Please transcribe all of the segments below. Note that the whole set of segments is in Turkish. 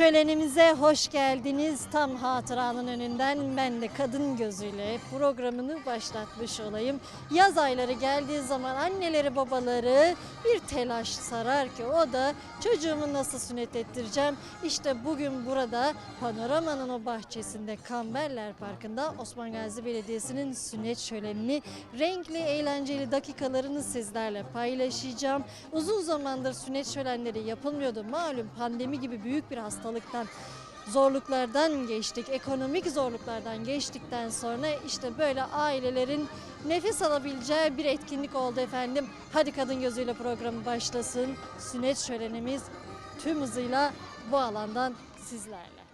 şölenimize hoş geldiniz. Tam hatıranın önünden ben de kadın gözüyle programını başlatmış olayım. Yaz ayları geldiği zaman anneleri babaları bir telaş sarar ki o da çocuğumu nasıl sünnet ettireceğim. İşte bugün burada panoramanın o bahçesinde Kamberler Parkı'nda Osman Gazi Belediyesi'nin sünnet şölenini renkli eğlenceli dakikalarını sizlerle paylaşacağım. Uzun zamandır sünnet şölenleri yapılmıyordu. Malum pandemi gibi büyük bir hastalıktan zorluklardan geçtik, ekonomik zorluklardan geçtikten sonra işte böyle ailelerin nefes alabileceği bir etkinlik oldu efendim. Hadi Kadın Gözüyle programı başlasın. Sünnet şölenimiz tüm hızıyla bu alandan sizlerle.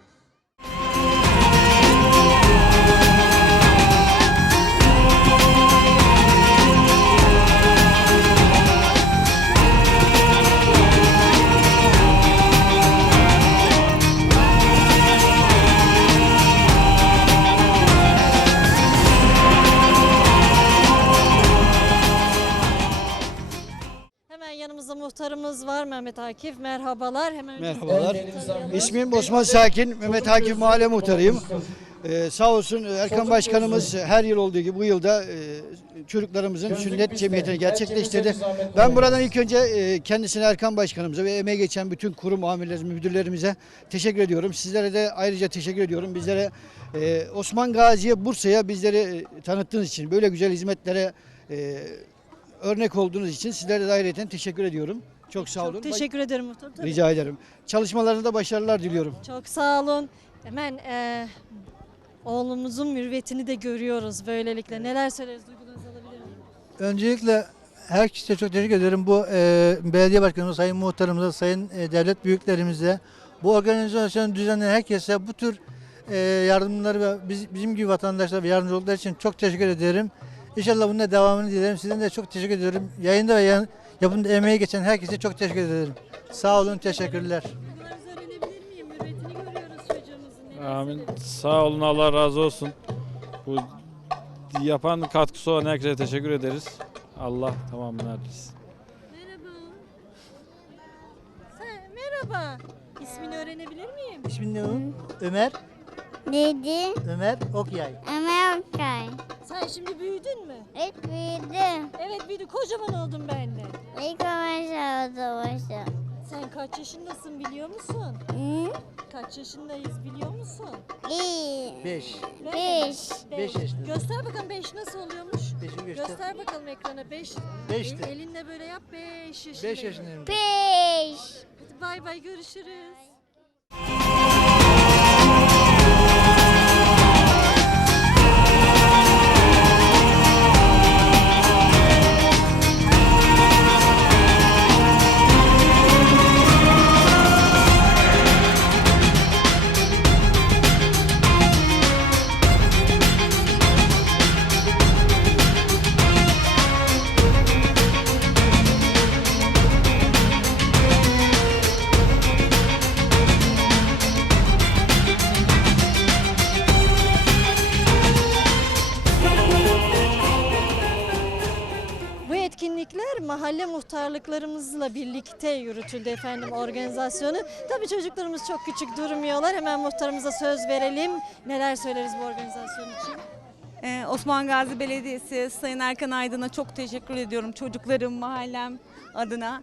Muhtarımız var Mehmet Akif. Merhabalar. Hemen Merhabalar. İsmim Osman Sakin, Mehmet Akif Mahalle Muhtarıyım. Ee, sağ olsun Erkan Başkanımız her yıl olduğu gibi bu yılda e, çocuklarımızın sünnet cemiyetini gerçekleştirdi. Ben buradan ilk önce e, kendisine Erkan Başkanımıza ve emeği geçen bütün kurum amirlerimize, müdürlerimize teşekkür ediyorum. Sizlere de ayrıca teşekkür ediyorum. Bizlere e, Osman Gazi'ye, Bursa'ya bizleri e, tanıttığınız için, böyle güzel hizmetlere e, örnek olduğunuz için sizlere de ayrıca teşekkür ediyorum. Çok sağ olun. Çok teşekkür ederim muhtarım. Tabii. Rica ederim. Çalışmalarınızda başarılar diliyorum. Çok sağ olun. Hemen eee, oğlumuzun mürvetini de görüyoruz böylelikle. Neler söyleriz duygularınızı alabilir miyim? Öncelikle herkese çok teşekkür ederim. Bu e, belediye başkanımız, sayın muhtarımıza, sayın e, devlet büyüklerimize, bu organizasyonu düzenleyen herkese bu tür e, yardımları ve biz, bizim gibi vatandaşlar ve yardımcı oldukları için çok teşekkür ederim. İnşallah bunun da devamını dilerim. Sizden de çok teşekkür ediyorum. Yayında ve yan, yapımda emeği geçen herkese çok teşekkür ederim. Sağ olun, teşekkürler. Duygularınızı öğrenebilir miyim? Mürvetini görüyoruz çocuğumuzun. Neler Amin. Sağ olun Allah razı olsun. Bu yapan katkısı olan herkese teşekkür ederiz. Allah tamamını erdirsin. Merhaba. Sen, merhaba. İsmini öğrenebilir miyim? İsmin ne o? Ömer, Dedi Ömer Okyay. Ömer Okay. Sen şimdi büyüdün mü? Evet büyüdü. Evet büyüdü. Kocaman oldum ben İlk başta. Sen kaç yaşındasın biliyor musun? Hı? Kaç yaşındayız biliyor musun? İyi. 5. Beş. Beş yaşında. Göster bakalım 5 nasıl oluyormuş? Beşi göster. Göster bakalım ekrana 5. Beşti. elinle böyle yap 5 yaşındayım. 5 yaşındayım. Beş. Hadi bay bay görüşürüz. Bu muhtarlıklarımızla birlikte yürütüldü efendim organizasyonu. Tabii çocuklarımız çok küçük durmuyorlar. Hemen muhtarımıza söz verelim. Neler söyleriz bu organizasyon için? Ee, Osman Gazi Belediyesi Sayın Erkan Aydın'a çok teşekkür ediyorum çocuklarım, mahallem adına.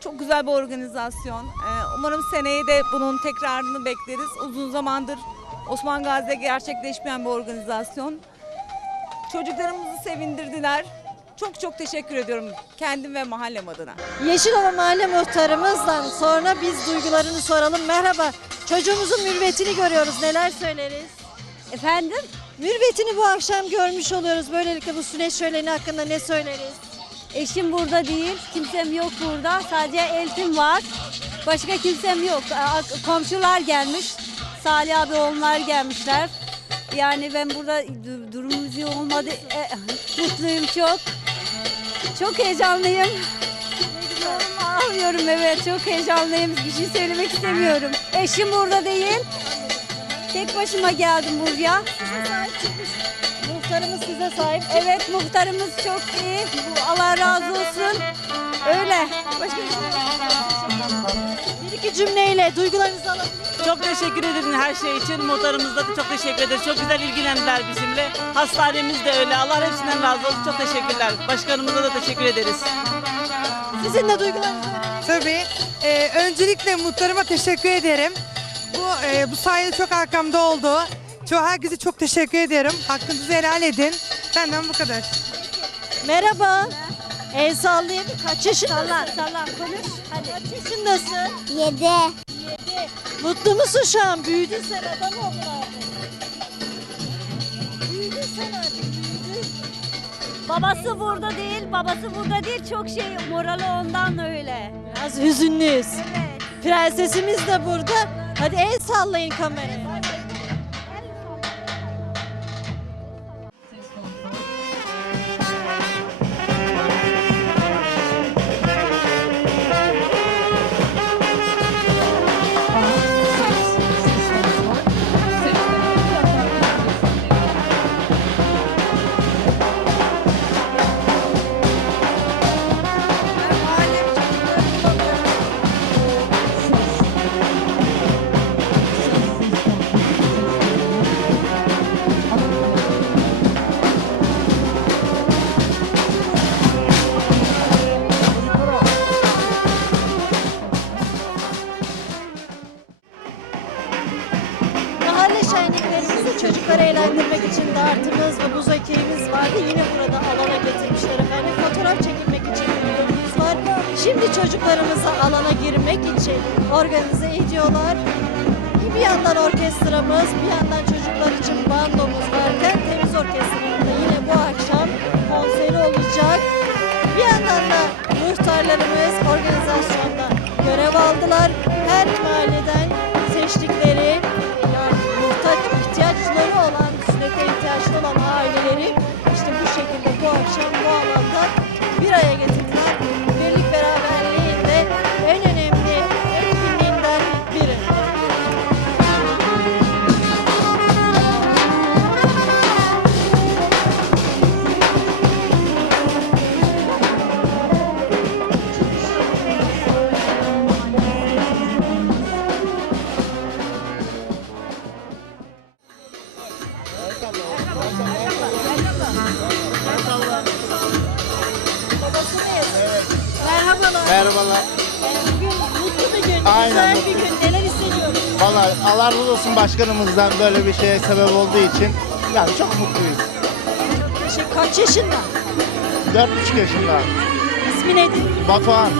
Çok güzel bir organizasyon. Ee, umarım seneye de bunun tekrarını bekleriz. Uzun zamandır Osman Gazi'de gerçekleşmeyen bir organizasyon. Çocuklarımızı sevindirdiler. Çok çok teşekkür ediyorum kendim ve mahallem adına. Yeşilova Mahalle Muhtarımızdan sonra biz duygularını soralım. Merhaba. Çocuğumuzun mürvetini görüyoruz. Neler söyleriz? Efendim? Mürvetini bu akşam görmüş oluyoruz. Böylelikle bu sünnet şöleni hakkında ne söyleriz? Eşim burada değil, kimsem yok burada. Sadece eltim var. Başka kimsem yok. Komşular gelmiş. Salih abi onlar gelmişler. Yani ben burada du- durumumuz iyi olmadı. E, mutluyum çok. Çok heyecanlıyım. Yorum Alamıyorum evet çok heyecanlıyım. Bir şey söylemek istemiyorum. Eşim burada değil. Tek başıma geldim buraya. Muhtarımız size sahip. Evet muhtarımız çok iyi. Allah razı olsun. Öyle. Başka bir şey yok. Bir iki cümleyle duygularınızı alabilir miyim? Çok teşekkür ederim her şey için. Muhtarımıza da çok teşekkür ederiz. Çok güzel ilgilendiler bizimle. Hastanemiz de öyle. Allah hepsinden razı olsun. Çok teşekkürler. Başkanımıza da teşekkür ederiz. Sizin de duygularınızı öğrenelim. Tabii. Ee, öncelikle muhtarıma teşekkür ederim. Bu e, bu sayede çok arkamda oldu. Çok herkese çok teşekkür ederim. Hakkınızı helal edin. Benden bu kadar. Merhaba. El sallayayım. Kaç yaşındasın? Salla salla konuş. Hadi. Kaç yaşındasın? Yedi. Mutlu musun şu an? Büyüdün sen adam oldun artık. Büyüdün sen artık. Büyüdün. Babası burada değil, babası burada değil. Çok şey morali ondan öyle. Biraz hüzünlüyüz. Evet. Prensesimiz de burada. Hadi el sallayın kameraya. Çocuklarımızı alana girmek için organize ediyorlar. Bir yandan orkestramız, bir yandan çocuklar için bandomuz varken temiz orkestranın da yine bu akşam konseri olacak. Bir yandan da muhtarlarımız organizasyonda görev aldılar. Her mahalleden seçtikleri yani muhtaç ihtiyaçları olan, sünnete ihtiyaçlı olan aileleri işte bu şekilde bu akşam bu alanda başkanımızdan böyle bir şeye sebep olduğu için. Yani çok mutluyuz. Teşekkür. Kaç yaşında? 4,5 yaşında. İsmi nedir? Batuhan.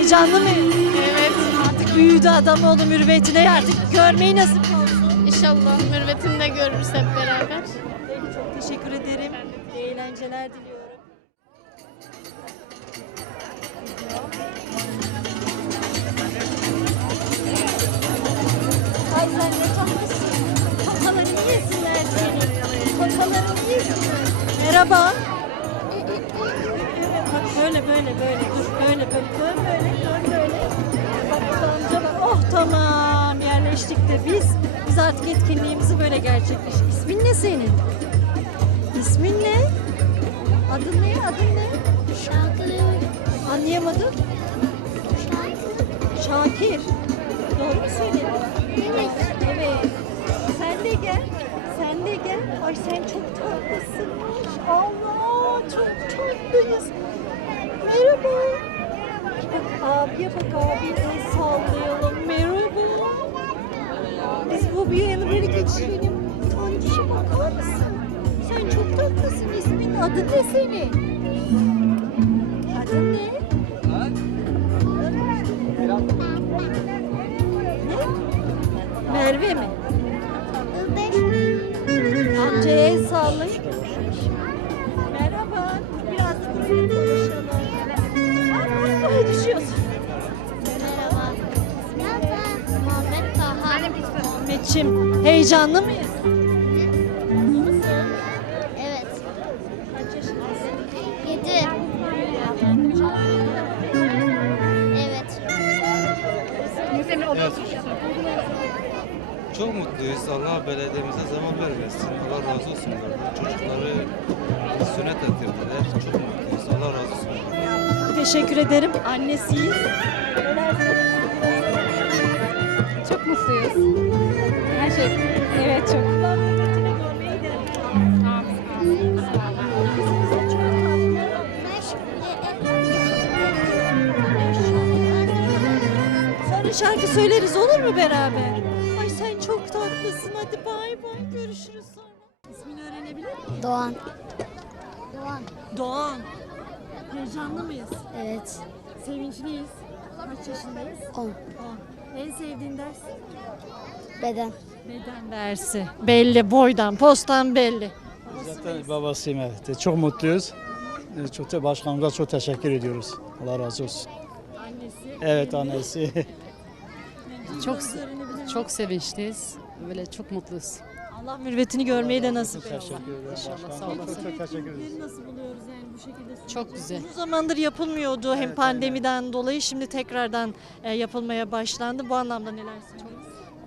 Heyecanlı mıyız? Evet. Artık büyüdü adam oldu mürüvvetine artık görmeyi nasip olsun. İnşallah mürvetini de görürüz hep beraber. Peki çok teşekkür ederim. Eğlenceler diliyorum. Ay sen ne tatlısın. Tokalarını yesinler seni. Tokalarını yesinler. Merhaba. Böyle böyle böyle dur böyle böyle böyle böyle. Bak burada. Oh tamam yerleştik de biz. Biz artık etkinliğimizi böyle gerçekleştik. İsmin ne senin? İsmin ne? Adın ne? Adın ne? Anlayamadım. Şakir. Doğru mu söyledin? Evet. Evet. Sen de gel. Sen de gel. Ay sen çok tatlısın. Allah çok tatlıyız. Merhaba. Bak abiye bak abi el sallayalım. Merhaba. Biz bu bir yanı böyle geçirelim. Tanrıça bakar mısın? Sen çok tatlısın. İsmin adı ne Heyecanlı mıyız? Evet. Yedi. Evet. Evet. Çok mutluyuz. Allah belediyemize zaman vermesin. Allah razı olsun. onlardan. Çocukları sünnet ettirdiler. Çok mutluyuz. Allah razı olsun. Teşekkür ederim. Annesiyiz. Çok mutluyuz. Şey. Evet çok. Sonra şarkı söyleriz olur mu beraber? Ay sen çok tatlısın. Hadi bay bay. Görüşürüz sonra. İsmini öğrenebilir miyim? Doğan. Doğan. Doğan. Heyecanlı mıyız? Evet. Sevinçliyiz. Kaç yaşındayız? 10. 10. En sevdiğin ders? Beden. Beden dersi. Belli boydan, postan belli. Zaten babasıyım evet. Çok mutluyuz. Çok da başkanımıza çok teşekkür ediyoruz. Allah razı olsun. Annesi. Evet annesi. Çok Çok sevinçliyiz. Böyle çok mutluyuz. Allah mürvetini görmeyi de nasip Çok etsin. teşekkür ederim. İnşallah, sağ olasın. Çok çok teşekkür ederiz. Nasıl buluyoruz yani bu şekilde? Çok güzel. Uzun zamandır yapılmıyordu hem pandemiden dolayı şimdi tekrardan e, yapılmaya başlandı. Bu anlamda neler söylüyorsunuz?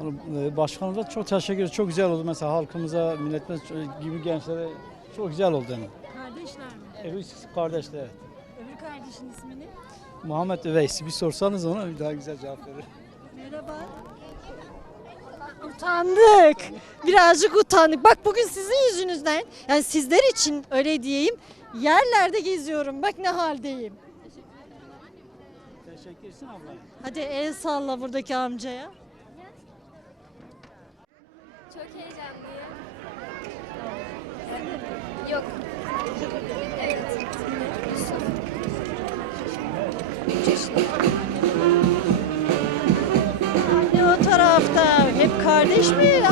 E, Başkanımıza çok teşekkür ederiz. Çok güzel oldu. Mesela halkımıza, milletimiz gibi gençlere çok güzel oldu. Yani. Kardeşler mi? Evet, kardeşler. evet. Öbür kardeşin ismi ne? Muhammed Üveys. Bir sorsanız ona bir daha güzel cevap verir. Merhaba. Utandık. Birazcık utandık. Bak bugün sizin yüzünüzden yani sizler için öyle diyeyim yerlerde geziyorum. Bak ne haldeyim. Teşekkür abla. Hadi el salla buradaki amcaya. Çok heyecanlıyım. Yok. Evet. O tarafta hep kardeş mi?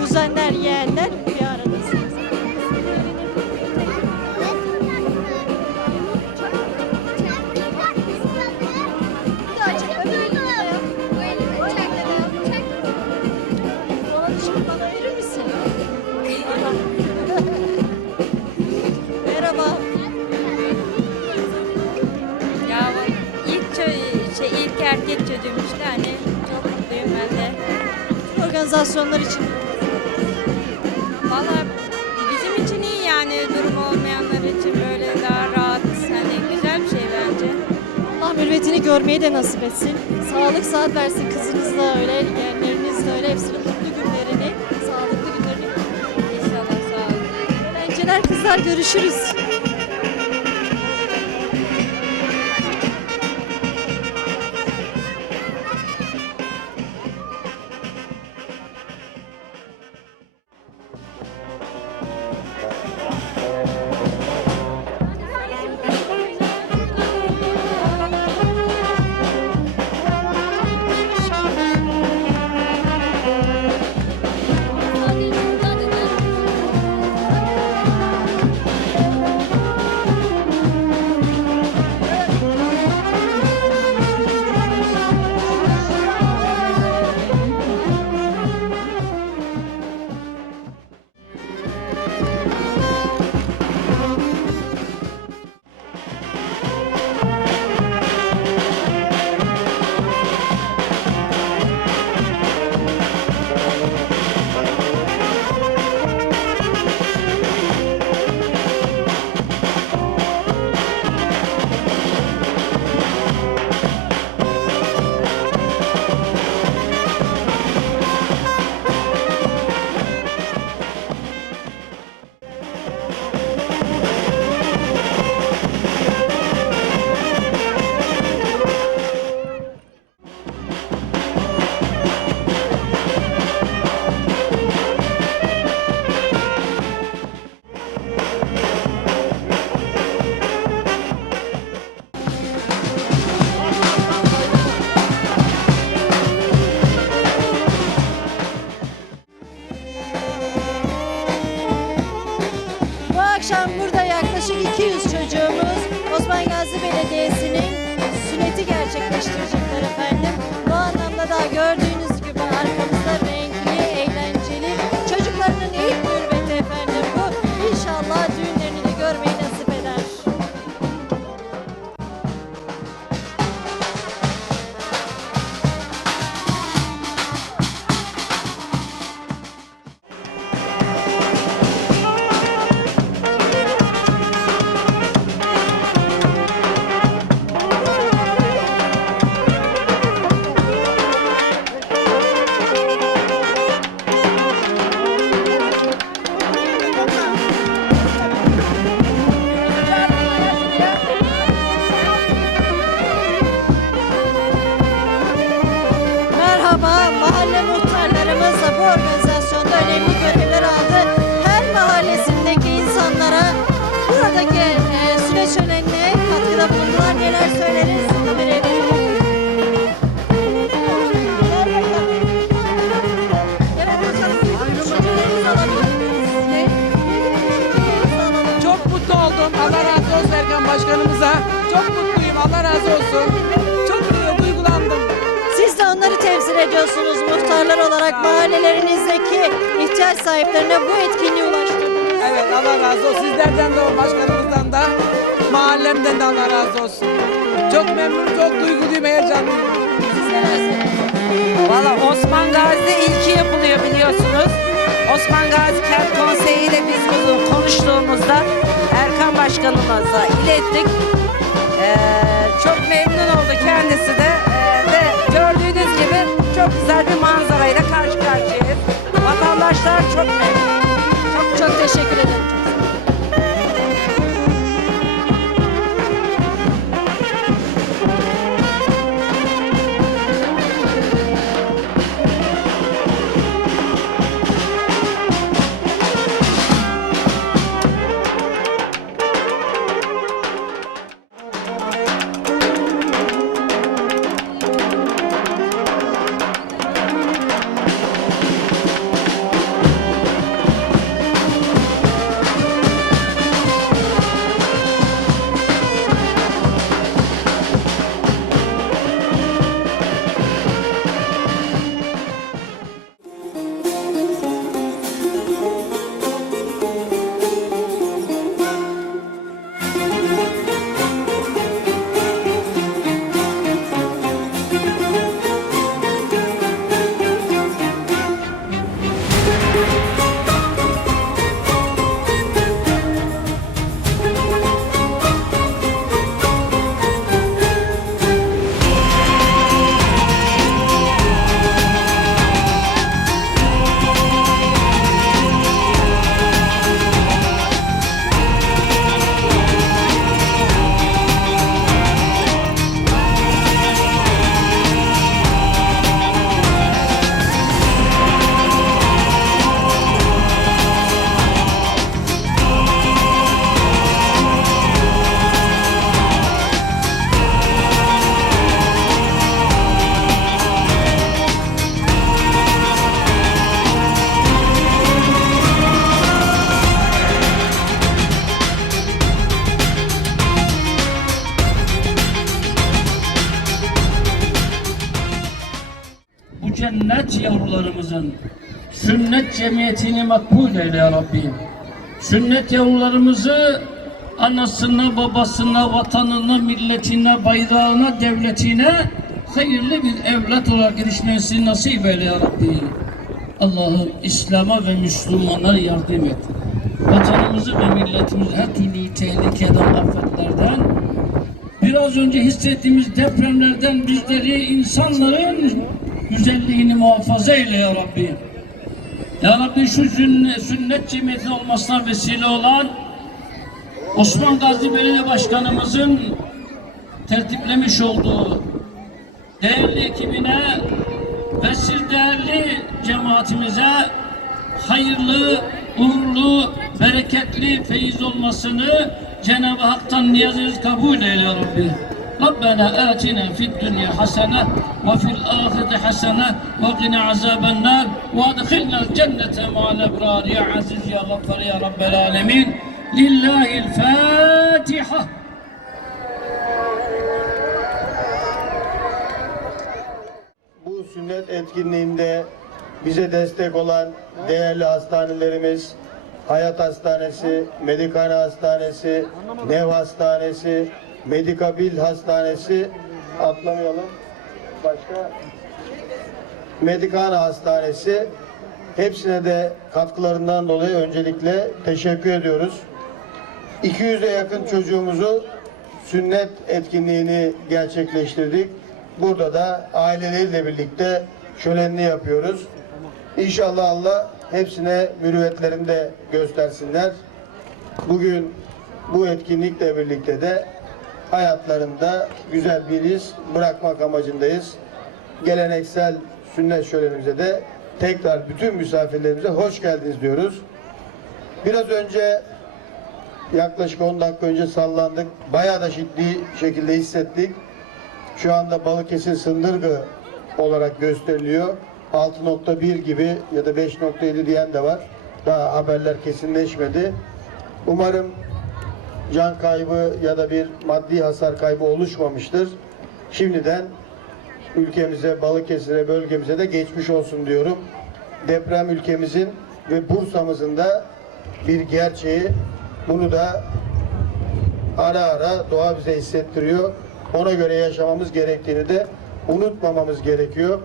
Kuzenler, yeğenler erkek çocuğum işte hani çok mutluyum ben de. Organizasyonlar için Valla bizim için iyi yani durumu olmayanlar için böyle daha rahat hani güzel bir şey bence. Allah mürvetini görmeyi de nasip etsin. Sağlık saat versin kızınız da öyle, yeğenleriniz de öyle. Hepsinin mutlu günlerini, sağlıklı günlerini. İnşallah sağ olun. Eğlenceler kızlar görüşürüz. Çok mutluyum. Allah razı olsun. Çok e, duygulandım. Siz de onları temsil ediyorsunuz muhtarlar olarak mahallelerinizdeki ihtiyaç sahiplerine bu etkinliği ulaştırdınız. Evet Allah razı olsun. Sizlerden de o başkanımızdan da mahallemden de Allah razı olsun. Çok memnun, çok duyguluyum, heyecanlıyım. Valla Osman Gazi'de ilki yapılıyor biliyorsunuz. Osman Gazi Kent Konseyi ile biz bunu konuştuğumuzda Erkan Başkanımıza ilettik. Ee, çok memnun oldu kendisi de Ee, ve gördüğünüz gibi çok güzel bir manzarayla karşı karşıyayız. Vatandaşlar çok memnun. Çok çok teşekkür ederim. Cemiyetini makbul eyle ya Rabbi. Sünnet yavrularımızı anasına, babasına, vatanına, milletine, bayrağına, devletine hayırlı bir evlat olarak gelişmesini nasip eyle ya Rabbi. Allah'ım İslam'a ve Müslümanlara yardım et. Vatanımızı ve milletimizi her türlü tehlikeden, afetlerden, biraz önce hissettiğimiz depremlerden bizleri insanların güzelliğini muhafaza eyle ya Rabbi. Ya Rabbi şu sünnet, cemiyetinin olmasına vesile olan Osman Gazi Belediye Başkanımızın tertiplemiş olduğu değerli ekibine ve siz değerli cemaatimize hayırlı, uğurlu, bereketli feyiz olmasını Cenab-ı Hak'tan niyazınız kabul eyle ya Rabbi. Rabbena atina fid dunya hasene ve fil ahireti hasene ve qina azaben nar ve adkhilna cennete ma'al ebrar ya aziz ya gaffar ya rabbel Bu sünnet etkinliğinde bize destek olan değerli hastanelerimiz Hayat Hastanesi, Medikane Hastanesi, Nev Hastanesi, Medikabil Hastanesi, atlamayalım. Başka? Medikane Hastanesi, hepsine de katkılarından dolayı öncelikle teşekkür ediyoruz. 200'e yakın çocuğumuzu sünnet etkinliğini gerçekleştirdik. Burada da aileleriyle birlikte şölenli yapıyoruz. İnşallah Allah hepsine mürüvvetlerinde göstersinler. Bugün bu etkinlikle birlikte de hayatlarında güzel bir iz bırakmak amacındayız. Geleneksel sünnet şölenimize de tekrar bütün misafirlerimize hoş geldiniz diyoruz. Biraz önce yaklaşık 10 dakika önce sallandık. Bayağı da şiddet şekilde hissettik. Şu anda Balıkesir Sındırgı olarak gösteriliyor. 6.1 gibi ya da 5.7 diyen de var. Daha haberler kesinleşmedi. Umarım can kaybı ya da bir maddi hasar kaybı oluşmamıştır. Şimdiden ülkemize, Balıkesir'e, bölgemize de geçmiş olsun diyorum. Deprem ülkemizin ve Bursa'mızın da bir gerçeği. Bunu da ara ara doğa bize hissettiriyor. Ona göre yaşamamız gerektiğini de unutmamamız gerekiyor.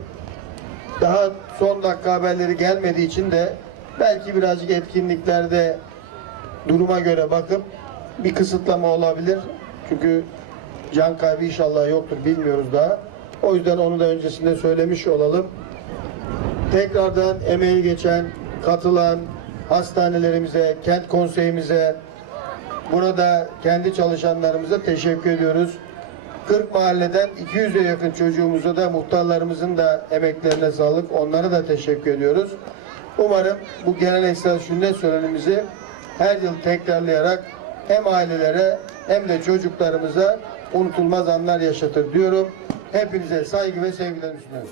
Daha son dakika haberleri gelmediği için de belki birazcık etkinliklerde duruma göre bakıp bir kısıtlama olabilir. Çünkü can kaybı inşallah yoktur bilmiyoruz daha. O yüzden onu da öncesinde söylemiş olalım. Tekrardan emeği geçen, katılan hastanelerimize, kent konseyimize, burada kendi çalışanlarımıza teşekkür ediyoruz. 40 mahalleden 200'e yakın çocuğumuza da muhtarlarımızın da emeklerine sağlık. Onlara da teşekkür ediyoruz. Umarım bu geleneksel sünnet törenimizi her yıl tekrarlayarak hem ailelere hem de çocuklarımıza unutulmaz anlar yaşatır diyorum. Hepinize saygı ve sevgilerimi sunuyorum.